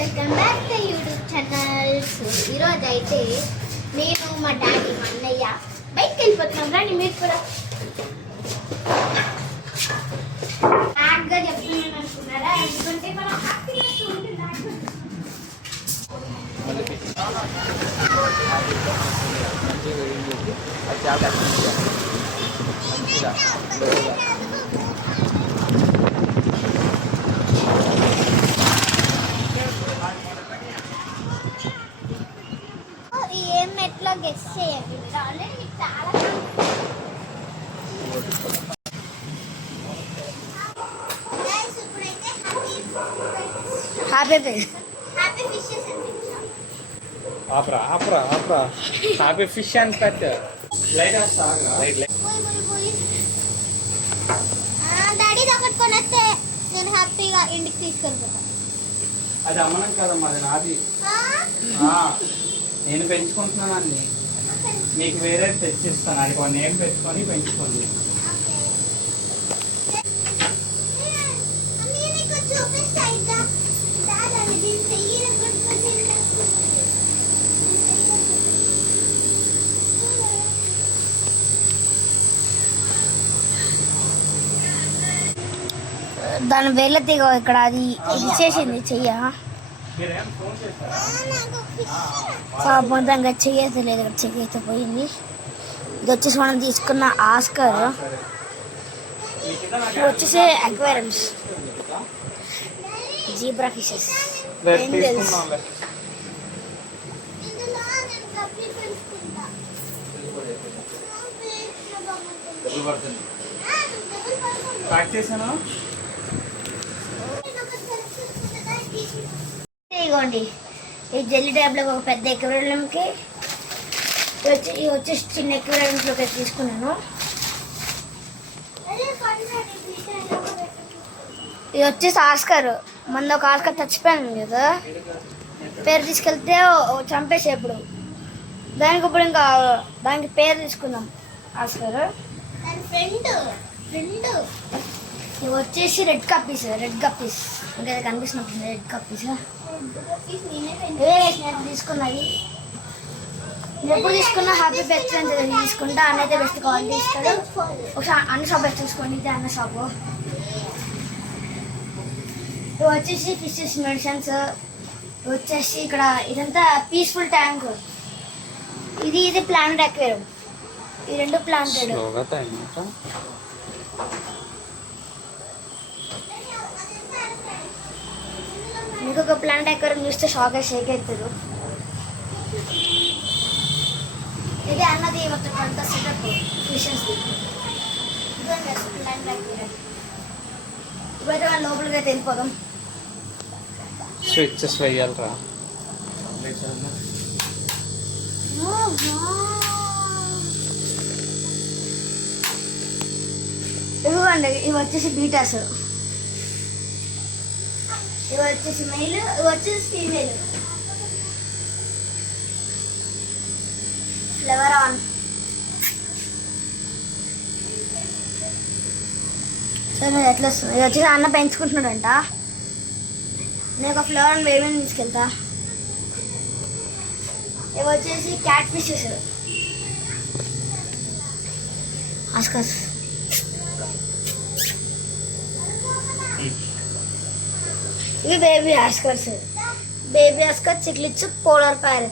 Welcome back to YouTube channel. So ఈరోజు అయితే నేను మా డాడీ మా అన్నయ్య బయటకు వెళ్ళిపోతున్నాం. రండి మీరు కూడా. బ్యాగ్గా చెప్తున్నాను అనుకున్నారా? ఎందుకంటే మనం హ్యాపీనెస్ ఉంటుంది. ఏం ఎట్లా గెస్ చేయండి. ఆల్రెడీ మీకు చాలా happy fishes happy fish and pet daddy ఒకటి కొనేస్తే నేను హ్యాపీగా ఇంటికి తీసుకెళ్ళిపోతాను. అది అమ్మనం కదమ్మా, అది నాది. నేను పెంచుకుంటున్నాను అన్ని, మీకు వేరే తెచ్చిస్తాను. అది కొన్ని నేమ్ పెట్టుకొని పెంచుకోండి. దాని వేళ్ళ తీగ ఇక్కడ అది ఇచ్చేసింది చెయ్య. మొత్తంగా చెయ్యైతే లేదు, ఇక్కడ చెయ్యి అయితే పోయింది. ఇది వచ్చేసి మనం తీసుకున్న ఆస్కర్. ఇది వచ్చేసి అక్వేరియంస్ జీబ్రా ఫిషెస్. ఇదిగోండి, ఈ జెల్లీ ట్యాబ్లో ఒక పెద్ద ఎక్వేరియంకి వచ్చేసి చిన్న ఎక్వేరియంలోకి తీసుకున్నాను. ఇది వచ్చేసి ఆస్కర్. మన ఒక ఆస్కర్ చచ్చిపోయాను కదా, పేరు తీసుకెళ్తే చంపేసే ఇప్పుడు దానికి ఇప్పుడు ఇంకా దానికి పేరు తీసుకుందాం ఆస్కర్. ఇవి వచ్చేసి రెడ్ కప్పీస్ ఇంకా కనిపిస్తున్నట్టుంది. రెడ్ కప్పీస్ తీసుకున్నది. నేను ఎప్పుడు తీసుకున్నా హ్యాపీ బెస్ట్ అని తీసుకుంటా. అన్నైతే బెస్ట్ క్వాలిటీ ఇస్తాడు. ఒకసారి అన్న షాప్ బెస్ట్ చూసుకోండి. ఇది అన్న షాపు. ఇవి వచ్చేసి ఫిషెస్ మెడిసిన్స్. వచ్చేసి ఇక్కడ ఇదంతా పీస్ఫుల్ ట్యాంక్. ఇది ప్లాంట్ అక్వేరియం. ఈ రెండు ప్లాంటెడ్. ఇంకొక ప్లాంట్ అక్వేరియం చూస్తే షాక్గా షేక్ అవుతారు. ఇది అన్నది మొత్తం అంతా సెటప్ ఫిషెస్. Plant aquarium. ఇప్పుడైతే మనం లోపలికి అయితే వెళ్ళిపోదాం. స్విచ్చెస్ వేయాలరా. ఇవ్వండి, ఇవి వచ్చేసి బీటాస్. ఇవి వచ్చేసి మెయిల్, ఇవి వచ్చేసి ఫీమేల్. Flower on. సరే ఎట్లా వస్తుంది? ఇది వచ్చేసి అన్న పెంచుకుంటున్నాడంట. నేను ఒక ఫ్లవర్ ఆన్ వేరే తీసుకెళ్తా. ఇవి వచ్చేసి క్యాట్ ఫిషెస్ ఆస్కర్స్. ఇవి బేబీ ఆస్కర్స్. బేబీ ఆస్కర్, చిక్లిచ్చు, పోలార్ ప్యారెట్.